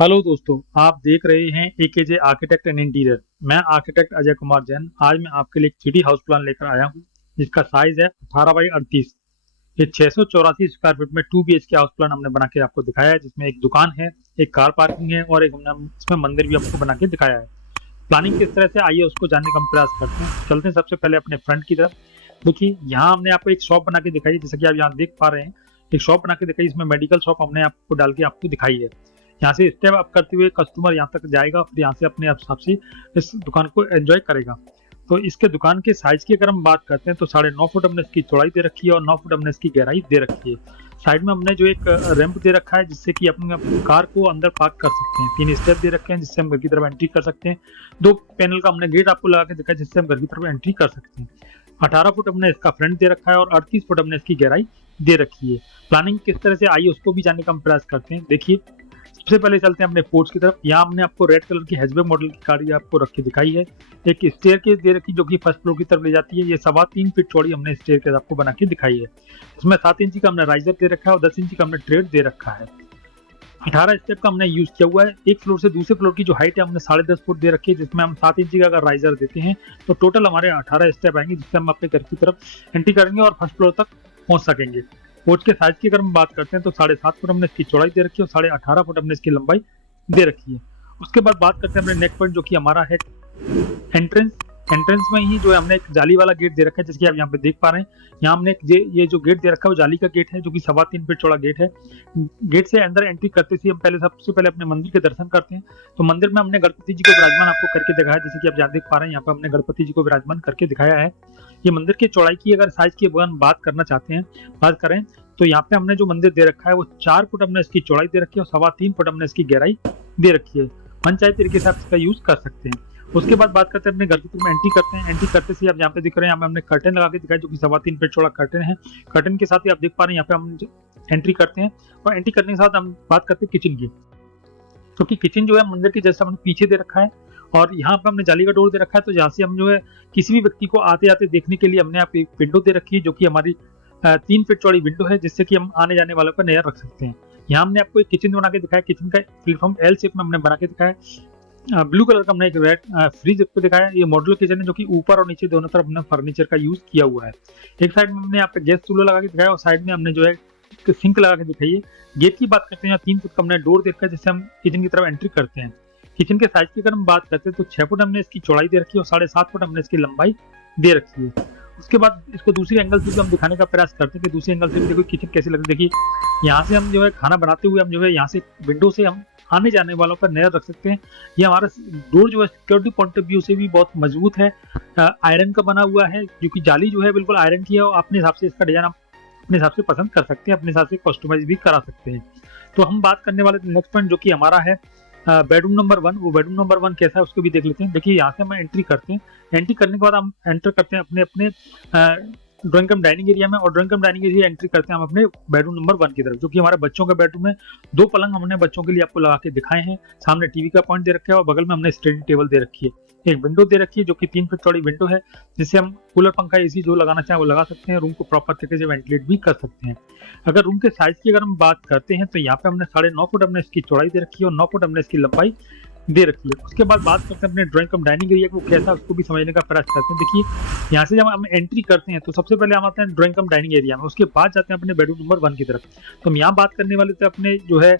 Hello दोस्तों, आप देख रहे हैं एकेजे आर्किटेक्ट एंड इंटीरियर। मैं आर्किटेक्ट अजय कुमार जैन। आज मैं आपके लिए एक 3D हाउस प्लान लेकर आया हूं, जिसका साइज है 18 बाई 38। ये 684 स्क्वायर फीट में 2 BHK हाउस प्लान हमने बना के आपको दिखाया है, जिसमें एक दुकान है, एक कार पार्किंग है और एक हमने इसमें मंदिर भी आपको बना के दिखाया है। प्लानिंग किस तरह से, आइए उसको जानने का हम प्रयास करते हैं। चलते हैं सबसे पहले अपने फ्रंट की तरफ। देखिए, यहाँ हमने आपको एक शॉप बना के दिखाई है, जैसे कि आप यहाँ देख पा रहे हैं। एक शॉप बना के दिखाई, इसमें मेडिकल शॉप हमने आपको डाल के आपको दिखाई है। यहाँ से स्टेप अप करते हुए कस्टमर यहाँ तक जाएगा, फिर यहाँ से अपने हिसाब से इस दुकान को एंजॉय करेगा। तो इसके दुकान के साइज की अगर हम बात करते हैं तो 9.5 फुट हमने इसकी चौड़ाई दे रखी है और 9 फुट हमने इसकी गहराई दे रखी है। साइड में हमने जो एक रैंप दे रखा है, जिससे कि अपनी कार को अंदर पार्क कर सकते हैं। 3 स्टेप दे रखे हैं, जिससे हम घर की तरफ एंट्री कर सकते हैं। 2 पैनल का हमने गेट आपको लगा के दिखा है, जिससे हम घर की तरफ एंट्री कर सकते हैं। 18 फुट हमने इसका फ्रंट दे रखा है और 38 फुट हमने इसकी गहराई दे रखी है। प्लानिंग किस तरह से, आइए उसको भी जानने का हम प्रयास करते हैं। देखिए, सबसे पहले चलते हैं अपने पोर्च की तरफ। यहाँ हमने आपको रेड कलर की हैचबैक मॉडल की गाड़ी आपको रख के दिखाई है। एक स्टेयरकेस दे रखी, जो कि फर्स्ट फ्लोर की तरफ ले जाती है। ये 3.25 फीट चौड़ी हमने स्टेयरकेस आपको बना के दिखाई है। इसमें 7 इंची का हमने राइजर दे रखा है और 10 इंची का हमने ट्रेड दे रखा है। 18 स्टेप का हमने यूज किया हुआ है। एक फ्लोर से दूसरे फ्लोर की जो हाइट है हमने 10.5 फुट दे रखी है, जिसमें हम 7 इंची का अगर राइजर देते हैं तो टोटल हमारे 18 स्टेप आएंगे, जिससे हम अपने घर की तरफ एंट्री करेंगे और फर्स्ट फ्लोर तक पहुंच सकेंगे। पोर्च के साइज की अगर हम बात करते हैं तो 7.5 फुट हमने इसकी चौड़ाई दे रखी है और 18.5 फुट हमने इसकी लंबाई दे रखी है। उसके बाद बात करते हैं अपने नेक पॉइंट, जो कि हमारा है एंट्रेंस। एंट्रेंस में ही जो है हमने एक जाली वाला गेट दे रखा है, जैसे कि आप यहाँ पे देख पा रहे हैं। यहाँ हमने ये जो गेट दे रखा है वो जाली का गेट है, जो कि 3.25 फीट चौड़ा गेट है। गेट से अंदर एंट्री करते ही हम सबसे पहले अपने मंदिर के दर्शन करते हैं। तो मंदिर में हमने गणपति जी को विराजमान आपको करके दिखाया है, जैसे कि आप यहाँ देख पा रहे हैं। यहाँ पे हमने गणपति जी को विराजमान करके दिखाया है। ये मंदिर की चौड़ाई की अगर साइज की बात करना चाहते हैं, बात करें तो यहाँ पे हमने जो मंदिर दे रखा है वो 4 फुट हमने इसकी चौड़ाई दे रखी है और 3.25 फुट हमने इसकी गहराई दे रखी है। मन चाहे तरीके से आप इसका यूज कर सकते हैं। उसके बाद बात करते हैं अपने घर की तरफ एंट्री करते हैं। एंट्री करते से आप यहाँ पे दिख रहे हैं, यहाँ पे हमने कर्टन लगा के दिखाया, जो कि 3.25 फीट चौड़ा कर्टन है। कर्टन के साथ ही आप देख पा रहे हैं, यहाँ पे हम एंट्री करते हैं और एंट्री करने के साथ हम बात करते हैं किचन की। क्योंकि किचन जो है मंदिर के जैसा हमने पीछे दे रखा है और यहाँ पे हमने जाली का डोर दे रखा है। तो जहाँ से हम जो है किसी भी व्यक्ति को आते आते देखने के लिए हमने यहाँ पे एक विंडो दे रखी है, जो कि हमारी 3 फीट चौड़ी विंडो है, जिससे कि हम आने जाने वालों का नजर रख सकते हैं। यहाँ हमने आपको एक किचन बना के दिखाया। किचन का प्लेटफॉर्म एल शेप में हमने बना के दिखाया। ब्लू कलर का हमने एक रेड फ्रिज पे दिखाया। ये मॉड्यूलर किचन है, जो कि ऊपर और नीचे दोनों तरफ हमने फर्नीचर का यूज किया हुआ है। एक साइड में हमने यहाँ पे गैस चूल्हा लगा के दिखाया और साइड में हमने जो है सिंक लगा के दिखाई है। गेट की बात करते हैं, 3 फुट का हमने डोर देखा है, जिससे हम किचन की तरफ एंट्री करते हैं। किचन के साइज की अगर हम बात करते हैं तो 6 फुट हमने इसकी चौड़ाई दे रखी है और 7.5 फुट हमने इसकी लंबाई दे रखी है। उसके बाद इसको दूसरी एंगल से भी हम दिखाने का प्रयास करते हैं कि दूसरी एंगल से भी देखो किचन कैसी लगती है। देखिए, यहाँ से हम जो है खाना बनाते हुए हम जो है यहाँ से विंडो से हम आने जाने वालों का नजर रख सकते हैं। ये हमारा डोर जो है सिक्योरिटी पॉइंट ऑफ व्यू से भी बहुत मजबूत है। आयरन का बना हुआ है, जो कि जाली जो है बिल्कुल आयरन की है और अपने हिसाब से इसका डिजाइन आप अपने हिसाब से पसंद कर सकते हैं, अपने हिसाब से कस्टमाइज भी करा सकते हैं। तो हम बात करने वाले नेक्स्ट पॉइंट, जो कि हमारा है बेडरूम नंबर 1। वो बेडरूम नंबर 1 कैसा है उसको भी देख लेते हैं। देखिए, यहाँ से हम एंट्री करते हैं। एंट्री करने के बाद हम एंटर करते हैं अपने अपने ड्राइंग कम डाइनिंग एरिया में और ड्राइंग कम डाइनिंग एरिया एंट्री करते हैं हम अपने बेडरूम नंबर 1 की तरफ, जो कि हमारे बच्चों का बेडरूम है। 2 पलंग हमने बच्चों के लिए आपको लगा के दिखाए हैं। सामने टीवी का पॉइंट दे रखा है और बगल में हमने स्टडी टेबल दे रखी है। एक विंडो दे रखी है, जो कि 3 फीट चौड़ी विंडो है, जिससे हम कूलर पंखा एसी जो लगाना चाहें वो लगा सकते हैं। रूम को प्रॉपर तरीके से वेंटिलेट भी कर सकते हैं। अगर रूम के साइज की अगर हम बात करते हैं तो यहाँ पे हमने 9.5 फुट हमने इसकी चौड़ाई दे रखी है और 9 फुट हमने इसकी लंबाई दे रखी है। उसके बाद बात करते हैं अपने ड्राइंग कम डाइनिंग एरिया को कैसा, उसको भी समझने का प्रयास करते हैं। देखिए, यहाँ से जब हम एंट्री करते हैं तो सबसे पहले हम आते हैं ड्राइंग कम डाइनिंग एरिया में, उसके बाद जाते हैं अपने बेडरूम नंबर 1 की तरफ। तो हम यहाँ बात करने वाले थे अपने जो है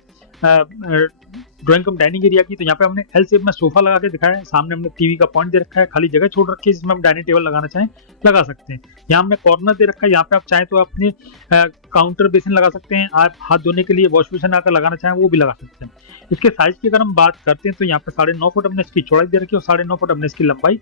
ड्राइंग कम डाइनिंग एरिया की। तो यहाँ पे हमने एल शेप में सोफा लगा के दिखाया है। सामने हमने टीवी का पॉइंट दे रखा है, खाली जगह छोड़ रखी है, जिसमें हम डाइनिंग टेबल लगाना चाहें लगा सकते हैं। यहाँ हमने कॉर्नर दे रखा है, यहाँ पे आप चाहें तो अपने काउंटर बेसिन लगा सकते हैं। आप हाथ धोने के लिए वॉश बेसिन अगर लगाना चाहें वो भी लगा सकते हैं। इसके साइज की अगर हम बात करते हैं तो यहाँ पे 9.5 फुट हमने इसकी चौड़ाई दे रखी है और 9.5 फुट हमने इसकी लंबाई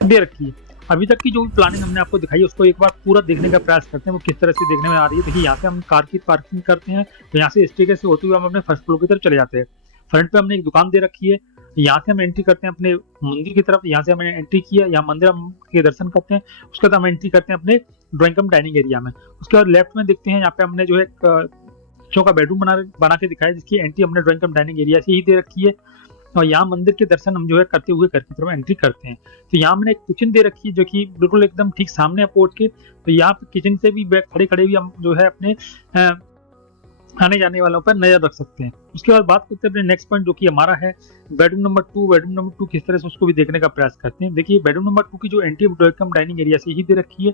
दे रखी है। अभी तक की जो प्लानिंग हमने आपको दिखाई है उसको एक बार पूरा देखने का प्रयास करते हैं, वो किस तरह से देखने में आ रही है। देखिए, यहाँ से हम कार की पार्किंग करते हैं तो यहाँ से स्टेयर से होते हुए हम अपने फर्स्ट फ्लोर की तरफ चले जाते हैं। फ्रंट पे हमने एक दुकान दे रखी है। यहाँ से हम एंट्री करते हैं अपने मंदिर की तरफ। यहाँ से हमने एंट्री किया, यहाँ मंदिर हम के दर्शन करते हैं। उसके बाद हम एंट्री करते हैं अपने ड्राइंग कम डाइनिंग एरिया में। उसके बाद लेफ्ट में देखते हैं, यहाँ पे हमने जो है बच्चों का बेडरूम बना के दिखाया, जिसकी एंट्री हमने ड्राइंग कम डाइनिंग एरिया से ही दे रखी है। और यहाँ मंदिर के दर्शन हम जो है करते हुए घर की तरफ एंट्री करते हैं। तो यहाँ हमने एक किचन दे रखी है, जो कि बिल्कुल एकदम ठीक सामने है पोर्च के। तो यहाँ पे किचन से भी खड़े खड़े भी हम जो है अपने आने जाने वालों पर नजर रख सकते हैं। उसके बाद बात करते हैं अपने नेक्स्ट पॉइंट जो कि हमारा है बेडरूम नंबर 2। बेडरूम नंबर 2 किस तरह से उसको भी देखने का प्रयास करते हैं। देखिए बेडरूम नंबर 2 की जो एंट्री वेलकम डाइनिंग एरिया से ही दे रखी है,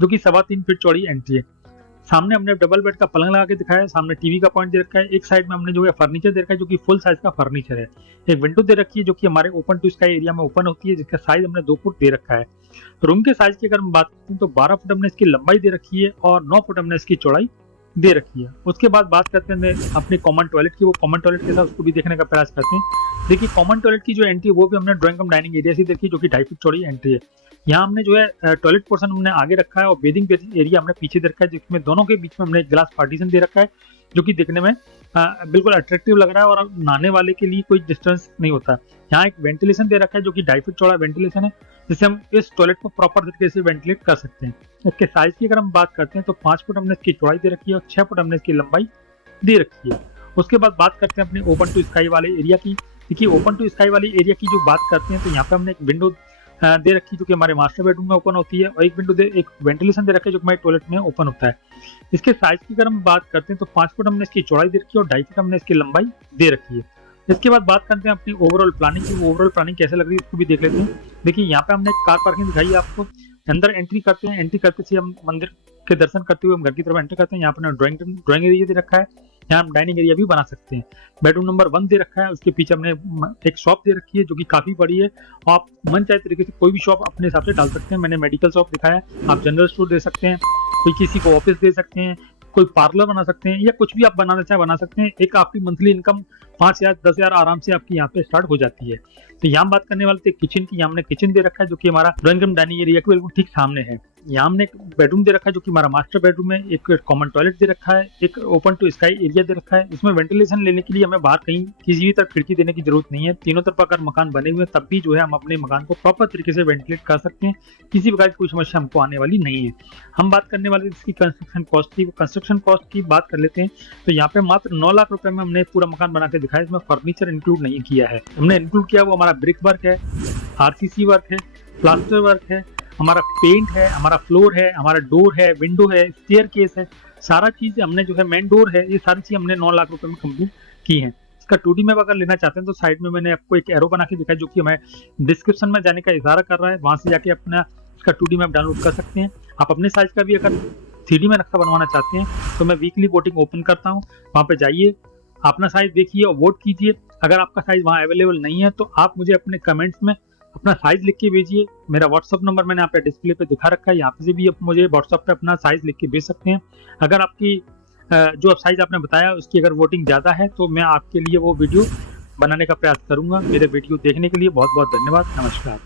जो कि 3.25 फीट चौड़ी एंट्री है। सामने हमने डबल बेड का पलंग लगा के दिखाया है, सामने टीवी का पॉइंट दे रखा है, एक साइड में हमने जो है फर्नीचर दे रखा है जो कि फुल साइज का फर्नीचर है। एक विंडो दे रखी है जो कि हमारे ओपन टू स्काई एरिया में ओपन होती है, जिसका साइज हमने 2 फुट दे रखा है। रूम के साइज की अगर हम बात करते हैं तो 12 फुट हमने इसकी लंबाई दे रखी है और 9 फुट हमने इसकी चौड़ाई दे रखी है। उसके बाद बात करते हैं अपने कॉमन टॉयलेट की। वो कॉमन टॉयलेट के साथ उसको भी देखने का प्रयास करते हैं। देखिए कॉमन टॉयलेट की जो एंट्री है वो भी हमने ड्राइंग कम डाइनिंग एरिया से देखी, जो कि 2.5 फीट चौड़ी एंट्री है। यहाँ हमने जो है टॉयलेट पोर्शन हमने आगे रखा है और बेदिंग एरिया हमने पीछे दे रखा है, जिसमें दोनों के बीच में हमने एक ग्लास पार्टीशन दे रखा है, जो कि देखने में बिल्कुल अट्रैक्टिव लग रहा है और नहाने वाले के लिए कोई डिस्टेंस नहीं होता। यहाँ एक वेंटिलेशन दे रखा है जो कि 2.5 फीट चौड़ा वेंटिलेशन है, जिससे हम इस टॉयलेट को प्रॉपर तरीके से वेंटिलेट कर सकते हैं। इसके साइज की अगर हम बात करते हैं तो 5 फुट हमने इसकी चौड़ाई दे रखी है और 6 फुट हमने इसकी लंबाई दे रखी है। उसके बाद बात करते हैं अपने ओपन टू स्काई वाले एरिया की। देखिए ओपन टू स्काई वाली एरिया की जो बात करते हैं तो यहाँ पे हमने एक विंडो दे रखी है जो कि हमारे मास्टर बेडरूम में ओपन होती है, और एक विंडो एक वेंटिलेशन दे रखा है जो कि हमारे टॉयलेट में ओपन होता है। इसके साइज की अगर हम बात करते हैं तो 5 फुट हमने इसकी चौड़ाई दे रखी है और 2.5 फुट हमने इसकी लंबाई दे रखी है। इसके बाद बात करते हैं अपनी ओवरऑल प्लानिंग की। ओवरऑल प्लानिंग कैसे लग रही है इसको भी देख लेते हैं। देखिए यहाँ पे हमने कार पार्किंग दिखाई है आपको। अंदर एंट्री करते हैं, एंट्री करते से हम मंदिर के दर्शन करते हुए हम घर की तरफ एंटर करते हैं। यहाँ पर ड्राइंग एरिया दे रखा है, यहाँ हम डाइनिंग एरिया भी बना सकते हैं। बेडरूम नंबर 1 दे रखा है, उसके पीछे हमने एक शॉप दे रखी है जो कि काफी बड़ी है, और आप मन चाहे तरीके से कोई भी शॉप अपने हिसाब से डाल सकते हैं। मैंने मेडिकल शॉप दिखाया है, आप जनरल स्टोर दे सकते हैं, कोई किसी को ऑफिस दे सकते हैं, कोई पार्लर बना सकते हैं, या कुछ भी आप बनाना चाहे बना सकते हैं। एक आपकी मंथली इनकम 5,000 10,000 आराम से आपकी यहाँ पे स्टार्ट हो जाती है। तो यहाँ बात करने वाले थे किचन की। यहाँ हमने किचन दे रखा है जो कि हमारा ड्राइंग रूम डाइनिंग एरिया के बिल्कुल ठीक सामने है। यहाँ हमने एक बेडरूम दे रखा है जो कि हमारा मास्टर बेडरूम है, एक कॉमन टॉयलेट दे रखा है, एक ओपन टू स्काई एरिया दे रखा है। इसमें वेंटिलेशन लेने के लिए हमें बाहर कहीं किसी भी तरफ खिड़की देने की जरूरत नहीं है। तीनों तरफ अगर मकान बने हुए हैं तब भी जो है हम अपने मकान को प्रॉपर तरीके से वेंटिलेट कर सकते हैं, किसी प्रकार की कोई समस्या हमको आने वाली नहीं है। हम बात करने वाले इसकी कंस्ट्रक्शन कॉस्ट की। कंस्ट्रक्शन कॉस्ट की बात कर लेते हैं तो यहाँ पे मात्र 9 लाख रुपए में हमने पूरा मकान बना के दिखाया। इसमें फर्नीचर इंक्लूड नहीं किया है। हमने इंक्लूड किया वो हमारा ब्रिक वर्क है, आरसीसी वर्क है, प्लास्टर वर्क है, हमारा पेंट है, हमारा फ्लोर है, हमारा डोर है, विंडो है, स्टेयरकेस है, सारा चीज हमने जो है मेन डोर है, ये सारी चीज हमने 9 लाख रुपए में कंप्लीट की है। इसका 2D मैप अगर लेना चाहते हैं तो साइड में मैंने आपको एक एरो बना के दिखाया जो कि हमें डिस्क्रिप्शन में जाने का इशारा कर रहा है, वहां से जाके अपना इसका 2D मैप डाउनलोड कर सकते हैं। आप अपने साइज का भी अगर 3D में नक्शा बनवाना चाहते हैं तो मैं वीकली वोटिंग ओपन करता हूँ, वहां पे जाइए, अपना साइज देखिए और वोट कीजिए। अगर आपका साइज वहाँ अवेलेबल नहीं है तो आप मुझे अपने कमेंट्स में अपना साइज लिख के भेजिए। मेरा व्हाट्सअप नंबर मैंने यहाँ पे डिस्प्ले पे दिखा रखा है, यहाँ पे से भी आप मुझे व्हाट्सअप पे अपना साइज लिख के भेज सकते हैं। अगर आपकी जो साइज आपने बताया उसकी अगर वोटिंग ज़्यादा है तो मैं आपके लिए वो वीडियो बनाने का प्रयास करूंगा। मेरे वीडियो देखने के लिए बहुत बहुत धन्यवाद। नमस्कार।